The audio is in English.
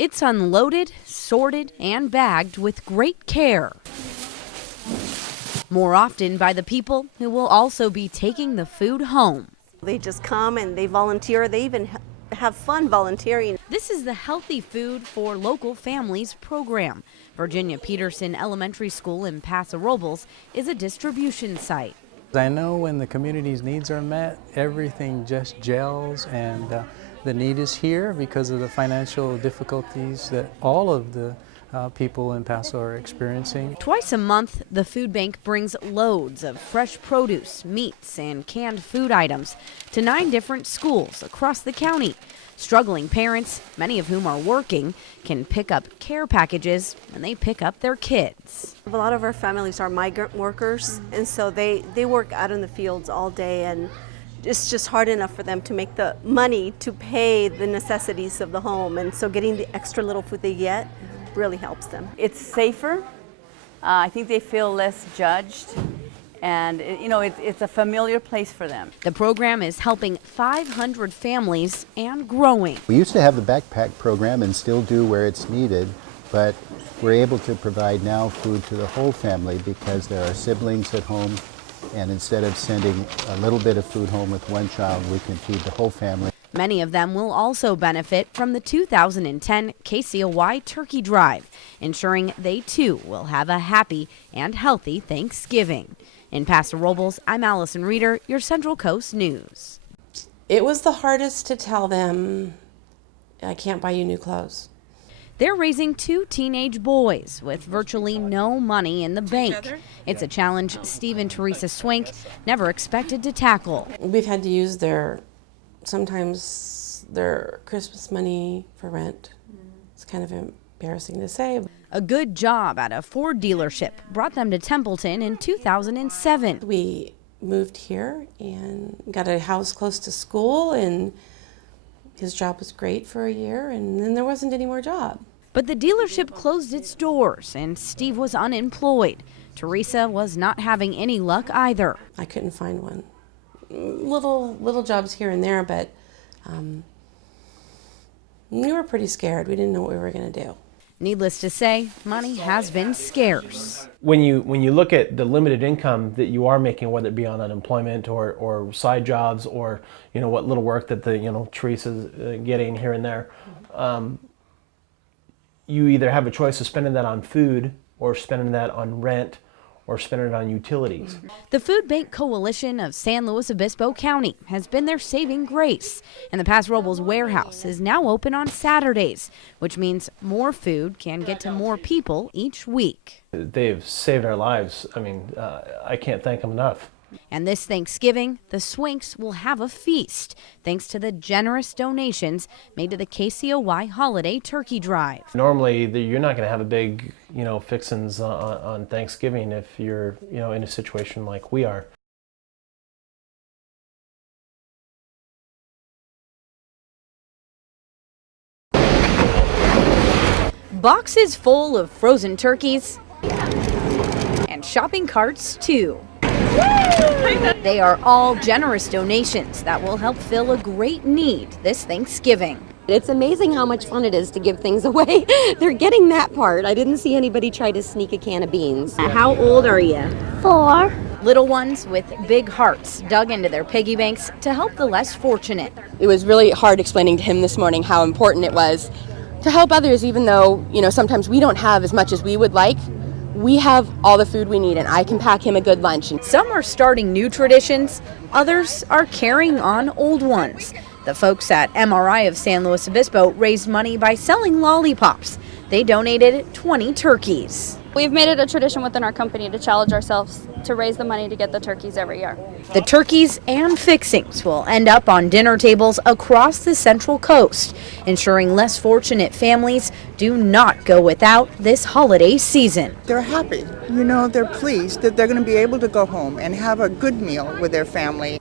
It's unloaded, sorted, and bagged with great care. More often by the people who will also be taking the food home. They just come and they volunteer. They even have fun volunteering. This is the Healthy Food for Local Families program. Virginia Peterson Elementary School in Paso Robles is a distribution site. I know when the community's needs are met, everything just gels, and the need is here because of the financial difficulties that all of the people in Paso are experiencing. Twice a month, the food bank brings loads of fresh produce, meats, and canned food items to 9 different schools across the county. Struggling parents, many of whom are working, can pick up care packages when they pick up their kids. A lot of our families are migrant workers, and so they work out in the fields all day, and it's just hard enough for them to make the money to pay the necessities of the home, and so getting the extra little food they get really helps them. It's safer. I think they feel less judged, and it's a familiar place for them. The program is helping 500 families and growing. We used to have the backpack program and still do where it's needed, but we're able to provide now food to the whole family because there are siblings at home, and instead of sending a little bit of food home with one child, we can feed the whole family. Many of them will also benefit from the 2010 KCOY Turkey Drive, ensuring they too will have a happy and healthy Thanksgiving. In Paso Robles, I'm Allison Reeder, your Central Coast News. It was the hardest to tell them, I can't buy you new clothes. They're raising 2 teenage boys with virtually no money in the bank. It's a challenge Steve and Teresa Swink never expected to tackle. We've had to use sometimes their Christmas money for rent. It's kind of embarrassing to say. A good job at a Ford dealership brought them to Templeton in 2007. We moved here and got a house close to school, and his job was great for a year, and then there wasn't any more job. But the dealership closed its doors and Steve was unemployed. Teresa was not having any luck either. I couldn't find one. Little jobs here and there, but we were pretty scared. We didn't know what we were going to do. Needless to say, money has been scarce. When you look at the limited income that you are making, whether it be on unemployment or side jobs, or what little work that Teresa's getting here and there, you either have a choice of spending that on food or spending that on rent or spending it on utilities. The Food Bank Coalition of San Luis Obispo County has been their saving grace, and the Paso Robles warehouse is now open on Saturdays, which means more food can get to more people each week. They've saved our lives. I mean, I can't thank them enough. And this Thanksgiving, the Swinks will have a feast, thanks to the generous donations made to the KCOY Holiday Turkey Drive. Normally, you're not going to have a big, fixins on Thanksgiving if you're, in a situation like we are. Boxes full of frozen turkeys and shopping carts, too. They are all generous donations that will help fill a great need this Thanksgiving. It's amazing how much fun it is to give things away. They're getting that part. I didn't see anybody try to sneak a can of beans. How old are you? 4. Little ones with big hearts dug into their piggy banks to help the less fortunate. It was really hard explaining to him this morning how important it was to help others, even though, sometimes we don't have as much as we would like. We have all the food we need, and I can pack him a good lunch. Some are starting new traditions, others are carrying on old ones. The folks at MRI of San Luis Obispo raised money by selling lollipops. They donated 20 turkeys. We've made it a tradition within our company to challenge ourselves to raise the money to get the turkeys every year. The turkeys and fixings will end up on dinner tables across the Central Coast, ensuring less fortunate families do not go without this holiday season. They're happy. They're pleased that they're going to be able to go home and have a good meal with their family.